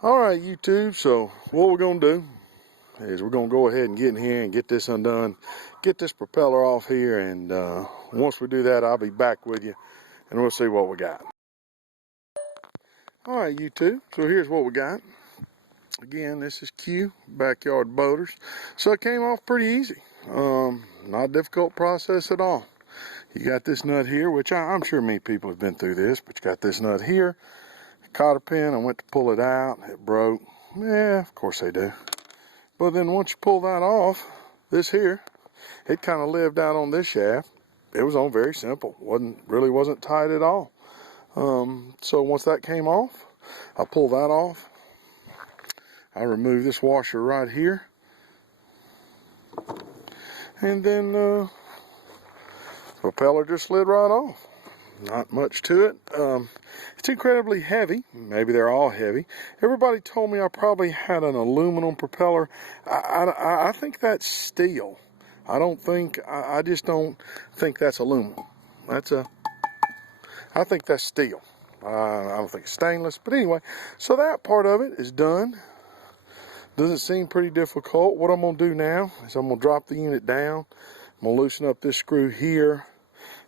All right, YouTube, so what we're going to do is we're going to go ahead and get in here and get this undone, get this propeller off here, and once we do that, I'll be back with you, and we'll see what we got. All right, YouTube, so here's what we got. Again, this is Q, Backyard Boaters. So it came off pretty easy. Not a difficult process at all. You got this nut here, which I'm sure many people have been through this, but you got this nut here. Cotter pin, I went to pull it out, it broke. Yeah, of course they do. But then once you pull that off, this here, it kind of lived out on this shaft. It was on very simple, really wasn't tight at all. So once that came off, I pulled that off. I removed this washer right here, and then the propeller just slid right off. Not much to it. It's incredibly heavy. Maybe they're all heavy. Everybody told me I probably had an aluminum propeller. I think that's steel. I just don't think that's aluminum. I think that's steel. I don't think it's stainless, but anyway, so that part of it is done. Doesn't seem pretty difficult. What I'm gonna do now is I'm gonna drop the unit down. I'm gonna loosen up this screw here,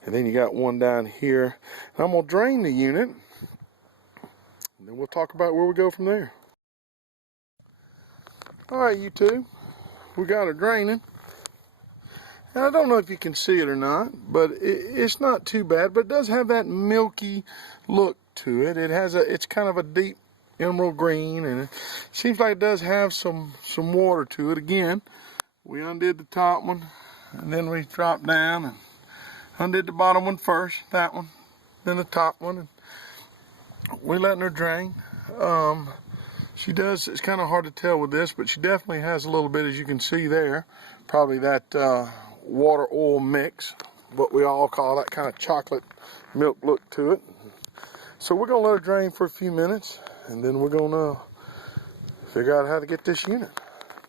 and then you got one down here. And I'm gonna drain the unit, and then we'll talk about where we go from there. All right, YouTube, we got her draining. And I don't know if you can see it or not, but it's not too bad, but it does have that milky look to it. It's kind of a deep emerald green, and it seems like it does have some water to it. Again, we undid the top one, and then we dropped down and undid the bottom one first, that one, then the top one, and we're letting her drain. She does, it's kind of hard to tell with this, but she definitely has a little bit, as you can see there, probably that water oil mix, what we all call that kind of chocolate milk look to it. So we're gonna let her drain for a few minutes, and then we're gonna figure out how to get this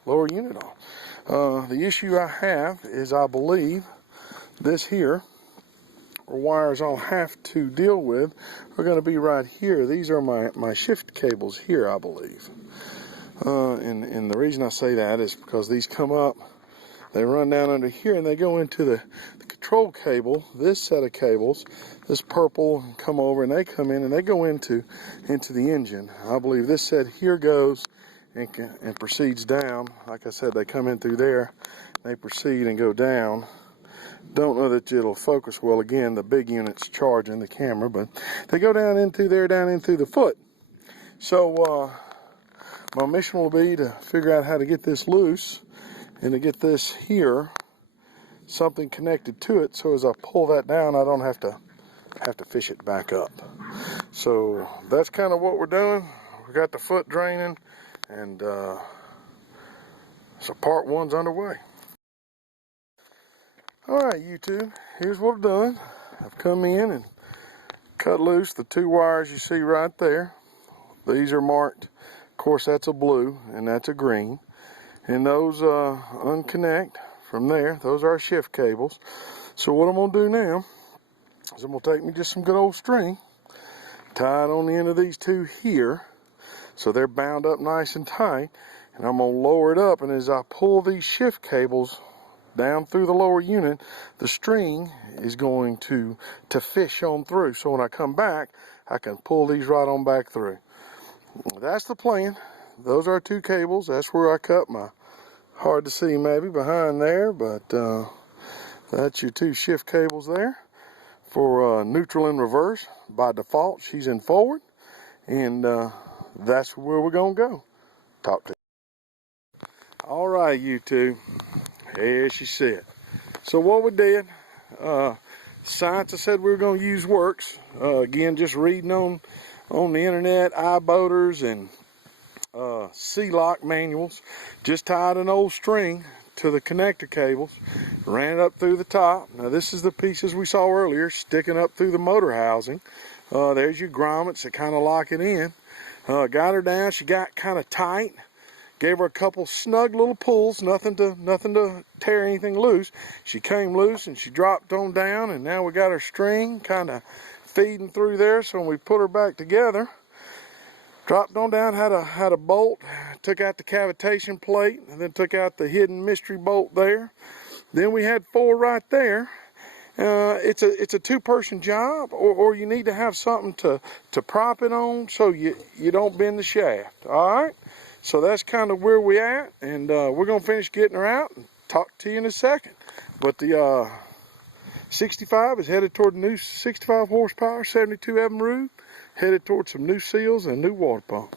lower unit off. The issue I have is I believe this here, or wires I'll have to deal with, are gonna be right here. These are my shift cables here, I believe. And the reason I say that is because these come up, they run down under here, and they go into the control cable, this set of cables, this purple, come over, and they come in and they go into the engine. I believe this set here goes and proceeds down. Like I said, they come in through there, they proceed and go down. Don't know that it'll focus well. Again, the big unit's charging the camera, but they go down into there, down into the foot. So my mission will be to figure out how to get this loose and to get this here, something connected to it, so as I pull that down, I don't have to fish it back up. So that's kind of what we're doing. We got the foot draining, and so part one's underway. All right, YouTube, here's what I've done. I've come in and cut loose the two wires you see right there. These are marked, of course that's a blue and that's a green. And those unconnect from there. Those are our shift cables. So what I'm going to do now is I'm going to take me just some good old string, tie it on the end of these two here, so they're bound up nice and tight, and I'm going to lower it up, and as I pull these shift cables down through the lower unit, the string is going to fish on through. So when I come back, I can pull these right on back through. That's the plan. Those are two cables. That's where I cut my, hard to see maybe behind there, but that's your two shift cables there for neutral and reverse. By default, she's in forward, and that's where we're gonna go. Talk to you. All right, YouTube, here she said. So what we did, science I said we were gonna use works. Again, just reading on the internet, iBoaters and C-lock manuals, just tied an old string to the connector cables, ran it up through the top. Now this is the pieces we saw earlier sticking up through the motor housing. There's your grommets that kind of lock it in. Got her down, she got kind of tight, gave her a couple snug little pulls, nothing to tear anything loose. She came loose and she dropped on down, and now we got her string kind of feeding through there. So when we put her back together, Dropped on down, had a bolt, took out the cavitation plate, and then took out the hidden mystery bolt there. Then we had 4 right there. It's a 2-person job, or you need to have something to prop it on so you don't bend the shaft. All right, so that's kind of where we at, and we're gonna finish getting her out and talk to you in a second. But the 65 is headed toward the new 65 horsepower 72 Evinrude, headed toward some new seals and a new water pump.